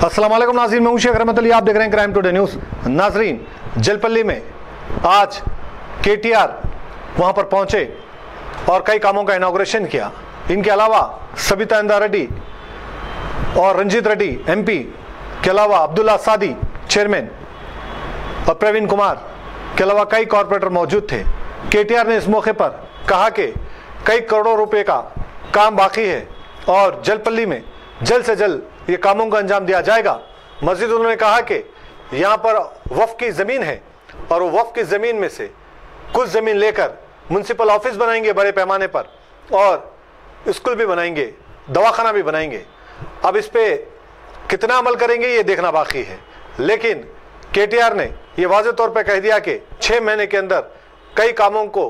अस्सलाम वालेकुम नाज़रीन, मैं शेख रहमत अली, आप देख रहे हैं क्राइम टुडे न्यूज़। नाज़रीन, जलपल्ली में आज केटीआर वहां पर पहुंचे और कई कामों का इनॉग्रेशन किया। इनके अलावा सबिता इंदा रेड्डी और रंजीत रेड्डी एमपी के अलावा अब्दुल्ला सादी चेयरमैन और प्रवीण कुमार के अलावा कई कॉरपोरेटर मौजूद थे। केटीआर ने इस मौके पर कहा कि कई करोड़ों रुपए का काम बाकी है और जलपल्ली में जल्द से जल्द ये कामों का अंजाम दिया जाएगा। मजीद उन्होंने कहा कि यहाँ पर वक्फ की ज़मीन है और वो वक्फ की ज़मीन में से कुछ ज़मीन लेकर म्यूनसिपल ऑफिस बनाएंगे बड़े पैमाने पर और स्कूल भी बनाएंगे, दवाखाना भी बनाएंगे। अब इस पे कितना अमल करेंगे ये देखना बाकी है, लेकिन केटीआर ने ये वाज़ेह तौर पे कह दिया कि 6 महीने के अंदर कई कामों को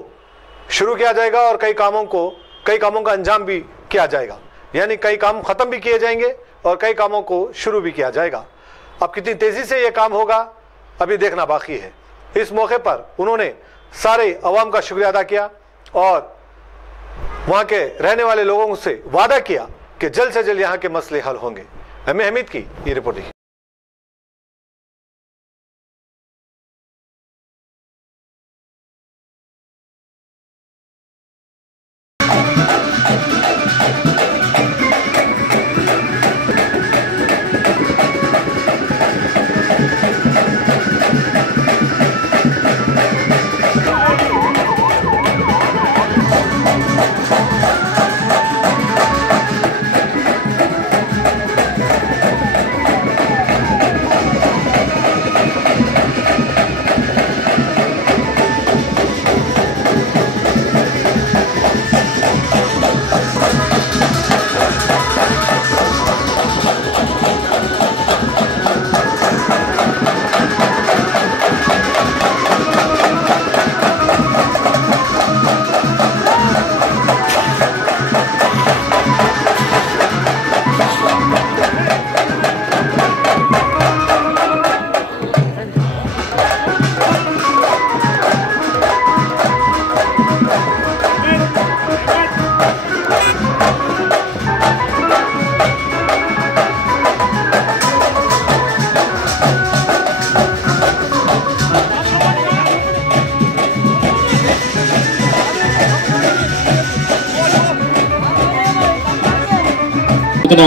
शुरू किया जाएगा और कई कामों का अंजाम भी किया जाएगा। यानी कई काम ख़त्म भी किए जाएंगे और कई कामों को शुरू भी किया जाएगा। अब कितनी तेज़ी से ये काम होगा अभी देखना बाकी है। इस मौके पर उन्होंने सारे अवाम का शुक्रिया अदा किया और वहाँ के रहने वाले लोगों से वादा किया कि जल्द से जल्द यहाँ के मसले हल होंगे। एम हमीद की ये रिपोर्ट है।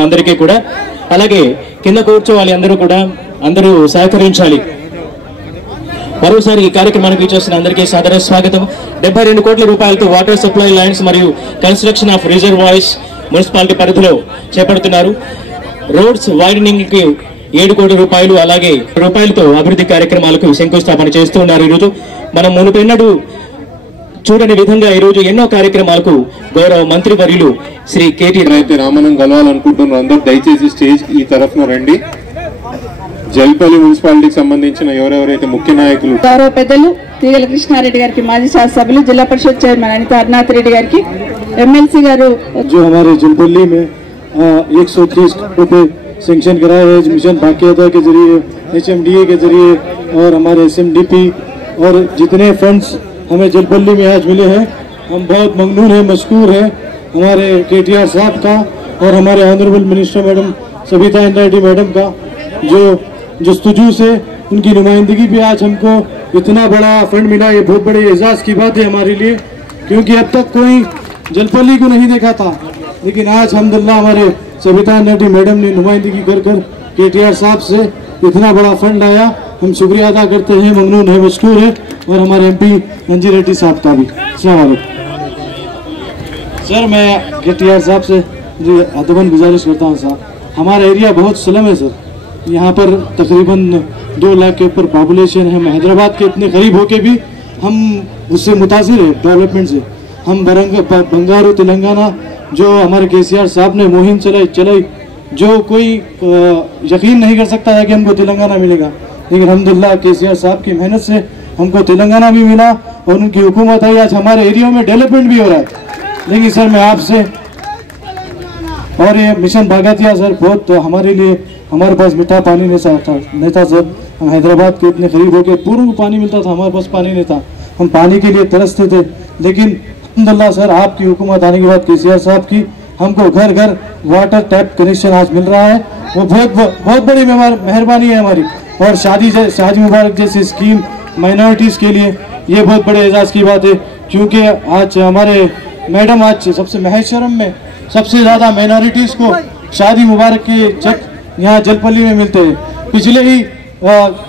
అందరికీ కూడా అలాగే కింద కూర్చోవాలి, అందరూ సహకరించాలి. మరోసారి ఈ కార్యక్రమానికి చేస్తున్న అందరికీ సాదర స్వాగతం. 72 కోట్ల రూపాయలతో వాటర్ సప్లై లైన్స్ మరియు కన్స్ట్రక్షన్ ఆఫ్ రిజర్వాయర్స్ మున్సిపాలిటీ పరిధిలో చేపడుతున్నారు. రోడ్స్ వైడనింగ్ కి 7 కోట్ల రూపాయలు అలాగే రూపాయలతో అభివృద్ధి కార్యక్రమాలకు శంకుస్థాపన చేస్తున్నారు. ఈరోజు మనం మునుపెన్నడూ చూడని విధంగా ఈ రోజు ఎన్నో కార్యక్రమాలకు గౌరవ మంత్రి వర్యులు శ్రీ కేటీ అయితే రామనం కలవాలనుకుంటున్నారు. అందరూ దయచేసి స్టేజ్ ఈ తరఫున రండి. జల్పల్లి మున్సిపాలిటీకి సంబంధించిన ఎవరెవరైతే ముఖ్య నాయకులు, గౌరవ పెద్దలు తీగల కృష్ణారెడ్డి గారికి, మాజీ శాసనసభ్యులు, జిల్లా పరిషత్ చైర్మన్ అనిత అరుణాథ్ రెడ్డి గారికి, एमएलसी గారు जो हमारे जलपल्ली में 130 रुपए सेंक्शन कराए हैं मिशन भाग्यता के जरिए, HMDA के जरिए और हमारे SMDP और जितने फंड्स हमें जलपल्ली में आज मिले हैं, हम बहुत ममनून हैं, मशकूर हैं हमारे केटीआर साहब का और हमारे ऑनरेबल मिनिस्टर मैडम सबिता इंदा रेड्डी मैडम का, जो जस्तुजू से उनकी नुमाइंदगी पे आज हमको इतना बड़ा फंड मिला। ये बहुत बड़े एजाज की बात है हमारे लिए, क्योंकि अब तक कोई जलपल्ली को नहीं देखा था, लेकिन आज अल्हम्दुलिल्लाह हमारे सबिता इंदा रेड्डी मैडम ने नुमाइंदगी कर केटीआर साहब से इतना बड़ा फंड आया। हम शुक्रिया अदा करते हैं, ममनून है, मशकूर है और हमारे MP रंजीत रेड्डी साहब का भी। अस्सलाम वालेकुम सर, मैं केटीआर साहब से अदबन गुजारिश करता हूँ साहब, हमारा एरिया बहुत स्लम है सर, यहाँ पर तकरीबन 2 लाख के ऊपर पॉपुलेशन है। हैदराबाद के इतने करीब होके भी हम उससे मुतासिर है डेवलपमेंट से। हम बंगारू तेलंगाना जो हमारे KCR साहब ने मुहिम चलाई, जो कोई यकीन नहीं कर सकता था कि हमको तेलंगाना मिलेगा, लेकिन अल्हम्दुलिल्लाह KCR साहब की मेहनत से हमको तेलंगाना भी मिला और उनकी हुकूमत आई। आज हमारे एरिया में डेवलपमेंट भी हो रहा है। लेकिन सर मैं आपसे, और ये मिशन भाग्यता सर बहुत हमारे लिए, हमारे पास मीठा पानी नहीं था सर, हम हैदराबाद के इतने करीब होकर पूर्व को पानी मिलता था, हमारे पास पानी नहीं था, हम पानी के लिए तरसते थे। लेकिन अल्हम्दुलिल्लाह सर आपकी हुकूमत आने के बाद KCR साहब की हमको घर घर वाटर टैप कनेक्शन आज मिल रहा है, वो बहुत बड़ी मेहरबानी है हमारी। और शादी मुबारक जैसी स्कीम माइनॉरिटीज़ के लिए ये बहुत बड़े एजाज़ की बात है, क्योंकि आज हमारे मैडम आज सबसे महेश्वरम में सबसे ज़्यादा माइनॉरिटीज़ को शादी मुबारक के चेक यहाँ जलपल्ली में मिलते हैं। पिछले ही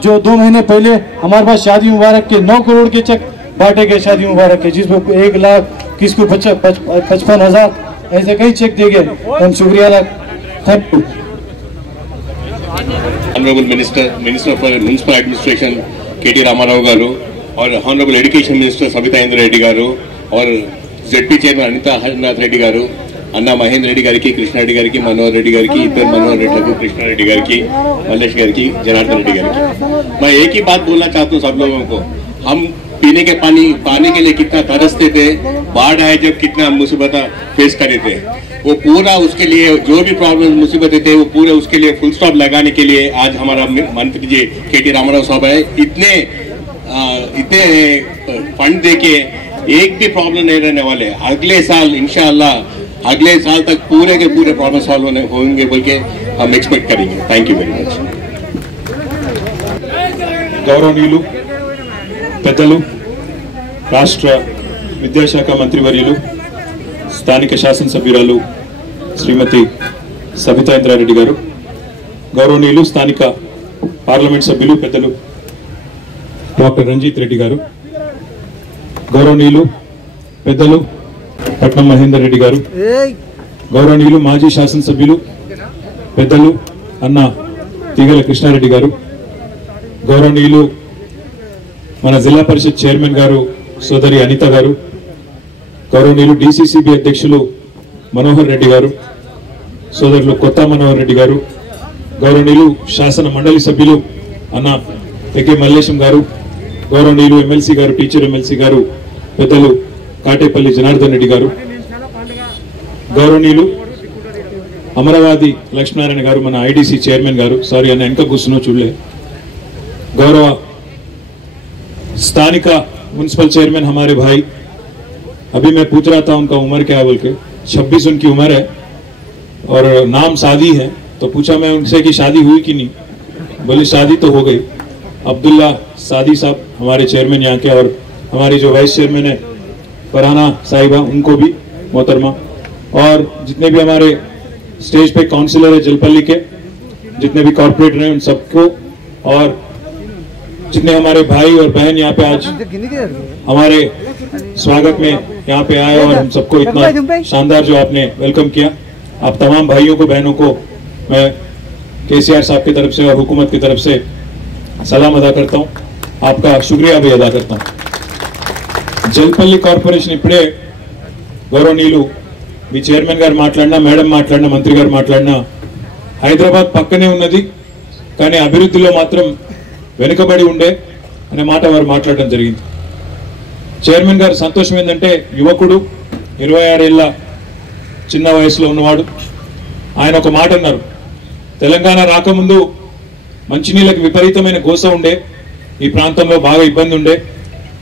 जो 2 महीने पहले हमारे पास शादी मुबारक के 9 करोड़ के चेक बांटे गए शादी मुबारक के, जिसमें 1 लाख, किसको 55,000, ऐसे कई चेक दिए गए। हम शुक्रिया अदा। Thank you. Honorable Minister for Municipal Administration K.T. Ramarao garu और Honorable Education Minister Sabita Indra Reddy garu और ZP Chairman Anita Harnath Reddy garu, अन्ना महेंद्र रेड्डी गारी की, कृष्णा रेड्डी गारी की, मनोहर रेड्डी गारी की, इधर मनोहर रेड्डी को, कृष्णा रेड्डी गारी की, मल्लेश गारी की, जनार्दन रेड्डी गारी की। मैं एक ही बात बोलना चाहता हूँ सब लोगों को, हम पीने के पानी के लिए कितना तरसते थे, बाढ़ आए जब कितना मुसीबत फेस करे थे, वो पूरा उसके लिए जो भी प्रॉब्लम मुसीबतें थे वो पूरे उसके लिए फुल स्टॉप लगाने के लिए आज हमारा मंत्री जी K.T. रामाराव साहब है, इतने फंड देके एक भी प्रॉब्लम नहीं रहने वाले। अगले साल इंशाअल्लाह अगले साल तक पूरे के पूरे प्रॉब्लम सॉल्व होंगे बोल के हम एक्सपेक्ट करेंगे। Thank you very much. గౌరవనీయులు పెద్దలు, రాష్ట్ర విద్యాశాఖ మంత్రివర్యులు, స్థానిక శాసనసభ్యురాలు శ్రీమతి సబితా ఇంద్రారెడ్డి గారు, గౌరవనీయులు స్థానిక పార్లమెంట్ సభ్యులు పెద్దలు డాక్టర్ రంజిత్ రెడ్డి గారు, గౌరవనీయులు పెద్దలు పట్నం మహేందర్ రెడ్డి గారు, గౌరవనీయులు మాజీ శాసనసభ్యులు పెద్దలు అన్న తీగల కృష్ణారెడ్డి గారు, గౌరవనీయులు మన జిల్లా పరిషత్ చైర్మన్ గారు సోదరి అనిత గారు, గౌరవనీయులు డిసిసిబి అధ్యక్షులు మనోహర్ రెడ్డి గారు, సోదరులు కొత్త మనోహర్ రెడ్డి గారు, గౌరవనీయులు శాసన మండలి సభ్యులు అన్న పెకే మల్లేశం గారు, గౌరవనీయులు ఎమ్మెల్సీ గారు, టీచర్ ఎమ్మెల్సీ గారు పెద్దలు కాటేపల్లి జనార్దన్ రెడ్డి గారు, గౌరవనీయులు అమరావతి లక్ష్మీనారాయణ గారు మన ఐడిసి చైర్మన్ గారు, సారీ అన్న వెనక కూర్చున్నా చూడలే, गौरव स्थानिक म्युनिसिपल चेयरमैन हमारे भाई, अभी मैं पूछ रहा था उनका उम्र क्या है बोल के, 26 उनकी उम्र है और नाम सादी है, तो पूछा मैं उनसे कि शादी हुई कि नहीं, बोले शादी तो हो गई। अब्दुल्ला सादी साहब हमारे चेयरमैन यहाँ के, और हमारी जो वाइस चेयरमैन है फरहाना साहिबा, उनको भी मोहतरमा, और जितने भी हमारे स्टेज पे काउंसिलर है जलपल्ली के, जितने भी कॉर्पोरेटर हैं उन सबको, और जितने हमारे भाई और बहन यहाँ पे आज हमारे स्वागत में यहाँ पे आए और हम सबको इतना शानदार जो आपने वेलकम किया, आप तमाम भाइयों को बहनों को मैं केसीआर साहब की तरफ से और हुकूमत की तरफ से सलाम अदा करता हूँ, आपका शुक्रिया भी अदा करता हूँ। जलपल्ली कॉर्पोरेशन इपड़े गौरवनीयुलु మీ చైర్మన్ గారు మాట్లాడినా, మేడం మాట్లాడినా, మంత్రి గారు మాట్లాడినా, హైదరాబాద్ పక్కనే ఉన్నది కానీ అభివృద్ధిలో మాత్రం వెనుకబడి ఉండే అనే మాట వారు మాట్లాడడం జరిగింది। చైర్మన్ గారు సంతోషం ఏంటంటే యువకుడు, 26 ఏళ్ల చిన్న వయసులో ఉన్నవాడు, ఆయన ఒక మాట అన్నారు, తెలంగాణ రాకముందు మంచినీళ్ళకి విపరీతమైన గోస ఉండే, ఈ ప్రాంతంలో బాగా ఇబ్బంది ఉండే,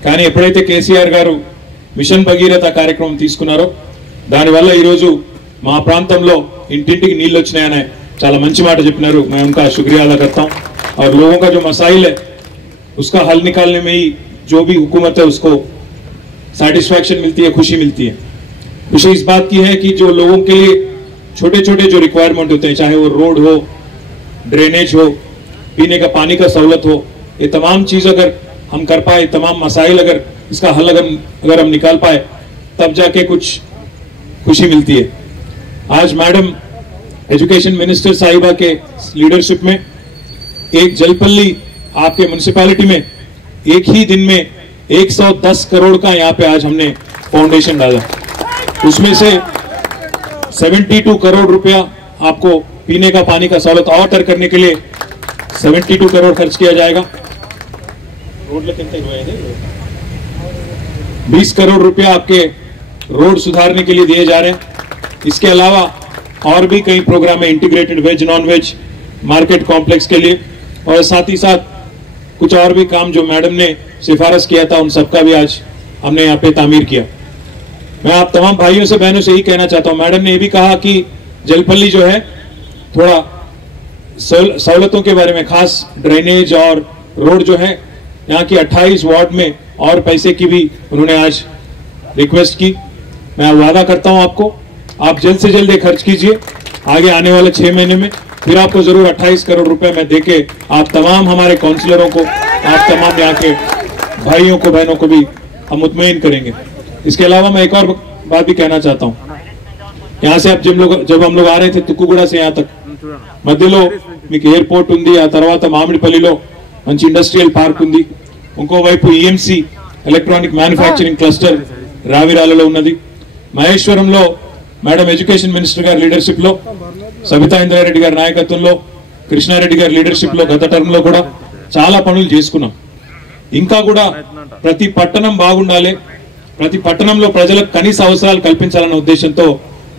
కానీ ఎప్పుడైతే కేసీఆర్ గారు మిషన్ భగీరథ కార్యక్రమం తీసుకున్నారో దానివల్ల ఈరోజు మా ప్రాంతంలో ఇంటింటికి నీళ్ళు వచ్చినాయనే చాలా మంచి మాట చెప్పినారు। मैं उनका शुक्रिया अदा करता हूँ, और लोगों का जो मसाइल है उसका हल निकालने में ही जो भी हुकूमत है उसको सेटिस्फैक्शन मिलती है, खुशी मिलती है। खुशी इस बात की है कि जो लोगों के लिए छोटे छोटे जो रिक्वायरमेंट होते हैं, चाहे वो रोड हो, ड्रेनेज हो, पीने का पानी का सहूलत हो, ये तमाम चीज अगर हम कर पाए, तमाम मसाइल अगर इसका हल अगर हम निकाल पाए, तब जाके कुछ खुशी मिलती है। आज मैडम एजुकेशन मिनिस्टर साहिबा के लीडरशिप में एक जलपल्ली आपके म्युनिसिपैलिटी में एक ही दिन में 110 करोड़ का यहाँ पे आज हमने फाउंडेशन डाला, उसमें से 72 करोड़ रुपया आपको पीने का पानी का सहूलत और तर करने के लिए 72 करोड़ खर्च किया जाएगा। 20 करोड़ रुपया आपके रोड सुधारने के लिए दिए जा रहे हैं। इसके अलावा और भी कई प्रोग्राम है, integrated veg non veg market complex के लिए, और साथ ही साथ कुछ और भी काम जो मैडम ने सिफारिश किया था उन सबका भी आज हमने यहाँ पे तामीर किया। मैं आप तमाम भाइयों से बहनों से यही कहना चाहता हूं, मैडम ने ये भी कहा कि जलपल्ली जो है थोड़ा सहूलतों के बारे में, खास ड्रेनेज और रोड जो है यहाँ की 28 वार्ड में और पैसे की भी उन्होंने आज रिक्वेस्ट की। मैं वादा करता हूं आपको, आप जल्द से जल्द खर्च कीजिए। आगे आने वाले 6 महीने में फिर आपको जरूर 28 करोड़ रुपए में देके आप तमाम हमारे काउंसलरों को, आप तमाम यहाँ के भाइयों को बहनों को भी हम मुतमईन करेंगे। इसके अलावा मैं एक और बात भी कहना चाहता हूँ, यहाँ से अब जब हम लोग आ रहे थे तुक्कुगुड़ा से यहाँ तक మధ్యలో మీకు ఎయిర్పోర్ట్ ఉంది, ఆ తర్వాత మామిడిపల్లిలో మంచి ఇండస్ట్రియల్ పార్క్ ఉంది, ఇంకోవైపు ఈఎంసీ ఎలక్ట్రానిక్ మ్యానుఫ్యాక్చరింగ్ క్లస్టర్ రావిరాలలో ఉన్నది, మహేశ్వరంలో మేడం ఎడ్యుకేషన్ మినిస్టర్ గారి లీడర్షిప్ లో, సబితా ఇంద్రారెడ్డి గారి నాయకత్వంలో, కృష్ణారెడ్డి గారి లీడర్షిప్ లో గత టర్మ్ లో కూడా చాలా పనులు చేసుకున్నాం. ఇంకా కూడా ప్రతి పట్టణం బాగుండాలి, ప్రతి పట్టణంలో ప్రజలకు కనీస అవసరాలు కల్పించాలన్న ఉద్దేశంతో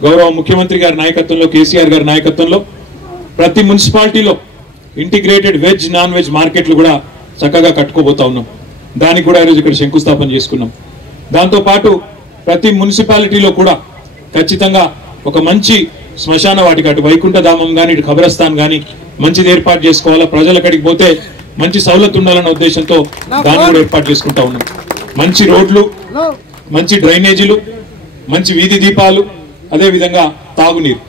గౌరవ ముఖ్యమంత్రి గారి నాయకత్వంలో, కేసీఆర్ గారి నాయకత్వంలో ప్రతి మున్సిపాలిటీలో ఇంటిగ్రేటెడ్ వెజ్ నాన్ వెజ్ మార్కెట్లు కూడా చక్కగా కట్టుకోబోతా ఉన్నాం. దానికి కూడా ఈరోజు ఇక్కడ శంకుస్థాపన చేసుకున్నాం. దాంతో పాటు ప్రతి మున్సిపాలిటీలో కూడా ఖచ్చితంగా ఒక మంచి శ్మశాన వాటిక, అటు వైకుంఠధామం కానీ ఇటు ఖబరస్థాన్ కానీ మంచిది ఏర్పాటు చేసుకోవాలా, ప్రజలు అక్కడికి పోతే మంచి సౌలత్ ఉండాలన్న ఉద్దేశంతో దాన్ని కూడా ఏర్పాటు చేసుకుంటా ఉన్నాం. మంచి రోడ్లు, మంచి డ్రైనేజీలు, మంచి వీధి దీపాలు, అదే విధంగా తాగునీరు.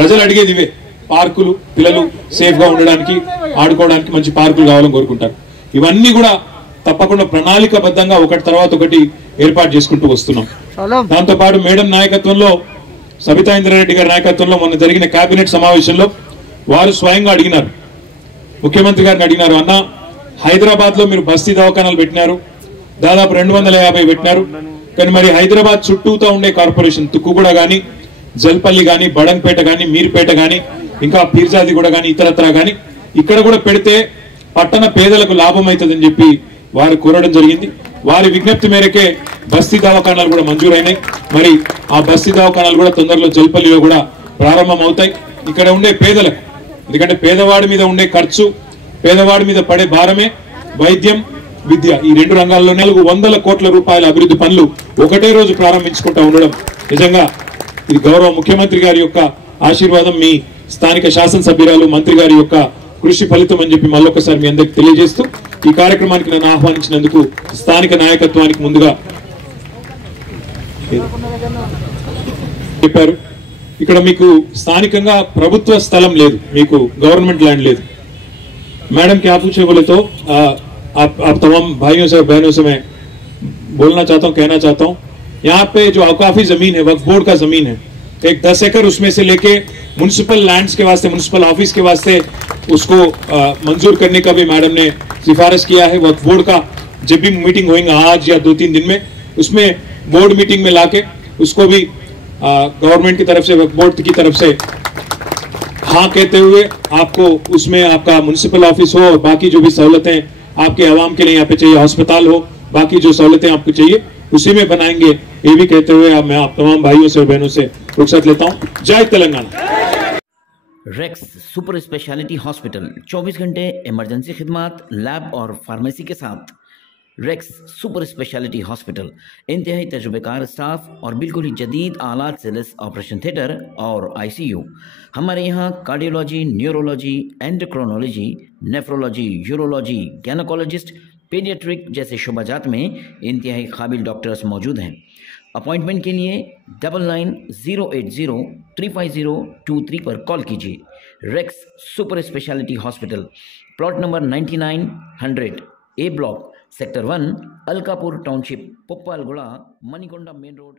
ప్రజలు అడిగేది ఇవే, పార్కులు, పిల్లలు సేఫ్ గా ఉండడానికి, ఆడుకోవడానికి మంచి పార్కులు కావాలని కోరుకుంటారు. ఇవన్నీ కూడా తప్పకుండా ప్రణాళికబద్ధంగా ఒకటి తర్వాత ఒకటి ఏర్పాటు చేసుకుంటూ వస్తున్నాం. దాంతో పాటు మేడం నాయకత్వంలో, సబితా ఇంద్రారెడ్డి గారి నాయకత్వంలో మొన్న జరిగిన కేబినెట్ సమావేశంలో వారు స్వయంగా అడిగినారు, ముఖ్యమంత్రి గారిని అడిగినారు, అన్న హైదరాబాద్ లో మీరు బస్తీ దవాఖానాలు పెట్టినారు, దాదాపు 250 పెట్టినారు, కానీ మరి హైదరాబాద్ చుట్టూతో ఉండే కార్పొరేషన్ తుక్కుగూడ గానీ, జల్పల్లి గానీ, బడంగపేట గానీ, మీర్పేట గానీ, ఇంకా పీర్జాదిగూడ గానీ, ఇతరత్రా గానీ ఇక్కడ కూడా పెడితే పట్టణ పేదలకు లాభం అవుతుందని చెప్పి వారు కోరడం జరిగింది. వారి విజ్ఞప్తి మేరకే బస్తీ దవాఖానాలు కూడా మంజూరైనాయి. మరి ఆ బస్తీ దవాఖానాలు కూడా తొందరలో జల్పల్లిలో కూడా ప్రారంభం అవుతాయి. ఇక్కడ ఉండే పేదలకు, ఎందుకంటే పేదవాడి మీద ఉండే ఖర్చు, పేదవాడి మీద పడే భారమే వైద్యం, విద్య, ఈ 2 రంగాల్లో 400 కోట్ల రూపాయల అభివృద్ధి పనులు ఒకటే రోజు ప్రారంభించుకుంటా ఉండడం నిజంగా ఇది గౌరవ ముఖ్యమంత్రి గారి యొక్క ఆశీర్వాదం, మీ స్థానిక శాసనసభ్యురాలు మంత్రి గారి యొక్క కృషి ఫలితం అని చెప్పి మళ్ళొకసారి మీ అందరికి తెలియజేస్తూ ఈ కార్యక్రమానికి నన్ను ఆహ్వానించినందుకు స్థానిక నాయకత్వానికి ముందుగా చెప్పారు. ఇక్కడ మీకు స్థానికంగా ప్రభుత్వ స్థలం లేదు, మీకు గవర్నమెంట్ ల్యాండ్ లేదు. मैडम क्या पूछे बोले तो आप तमाम भाइयों से बहनों से मैं बोलना चाहता हूँ, कहना चाहता हूँ, यहाँ पे जो अवकाफी जमीन है, वक्फ बोर्ड का जमीन है, एक 10 एकड़ उसमें से लेके म्युनिसिपल लैंड्स के वास्ते, म्युनिसिपल ऑफिस के वास्ते उसको मंजूर करने का भी मैडम ने सिफारिश किया है. वक्फ बोर्ड का जब भी मीटिंग होगी आज या 2-3 दिन में, उसमें बोर्ड मीटिंग में लाके उसको भी गवर्नमेंट की तरफ से, वक्फ बोर्ड की तरफ से हाँ कहते हुए आपको उसमें आपका म्युनिसिपल ऑफिस हो और बाकी जो भी सहूलतें आपके आवाम के लिए यहाँ पे चाहिए, अस्पताल हो, बाकी जो सहूलतें आपको चाहिए उसी में बनाएंगे, ये भी कहते हुए अब मैं आप तमाम भाइयों से और बहनों से रुखसत लेता हूँ. जय Telangana. Rex super speciality hospital 24 घंटे इमरजेंसी खिदमात, लैब और फार्मेसी के साथ. रेक्स सुपर स्पेशलिटी हॉस्पिटल, इंतहाई तजुर्बेकार स्टाफ और बिल्कुल ही जदीद आलात से लैस ऑपरेशन थिएटर और आईसीयू. हमारे यहाँ cardiology, neurology, endocrinology, nephrology, urology, gynaecologist, paediatric जैसे शुबाजात में इंतहाई काबिल डॉक्टर्स मौजूद हैं. अपॉइंटमेंट के लिए 9908035023 पर कॉल कीजिए. Rex super speciality hospital, plot number 9900 A block, sector 1, Alkapur township, Puppalaguda, Manikonda main road.